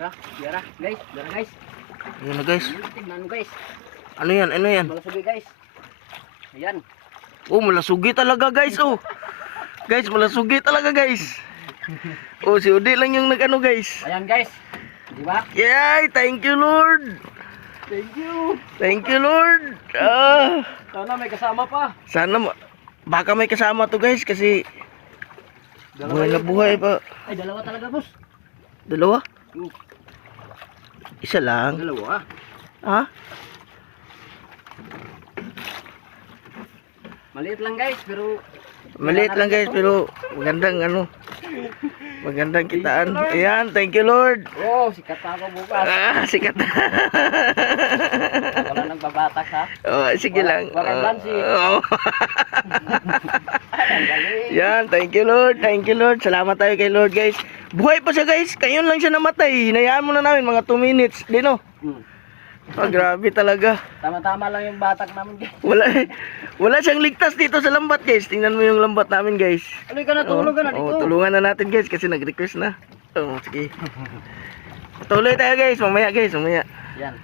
Biara, guys. Biara, guys. Ayan na guys. Tignan mo, guys. Ano yan? Ano yan? Mga sugi, guys. Ayan. Oh, malasugi talaga guys. Oh. Guys, malasugi talaga guys. Oh, si Udi lang yung nag-ano guys. Ayan, guys. Di ba? Yay! Thank you Lord. Thank you. Thank you Lord. Ah. Sana may kasama pa. Sana baka may kasama to guys kasi buhay na buhay pa. Ay, dalawa talaga, boss. Dalawa? Hmm. Isa lang. Dalawa. Ha? Maliit lang, guys, pero Maliit lang guys pero magandang ano. Magandang kitaan. Ayan, thank you Lord. oh, sikat na ako bukas. Ah, sikat na. Wala nang babatak, ha? Oh, sige lang. Walang dansi. Oh. Ay, ang galing. Yan, thank you Lord. Thank you Lord. Salamat tayo kay Lord guys. Buhay pa siya guys. Kayon lang siya namatay. Hinayaan mo na namin mga 2 minutes. Di no? Hmm. Oh, grabe talaga. Tama-tama lang yung batak namin, guys. Wala siyang ligtas dito sa lambat guys. Tingnan mo yung lambat namin guys. Ano ka na, tulog ka na dito. Oh, tulungan na natin guys kasi nag-request na. Oh, sige. Tuloy tayo guys. Mamaya guys, mamaya. Yan.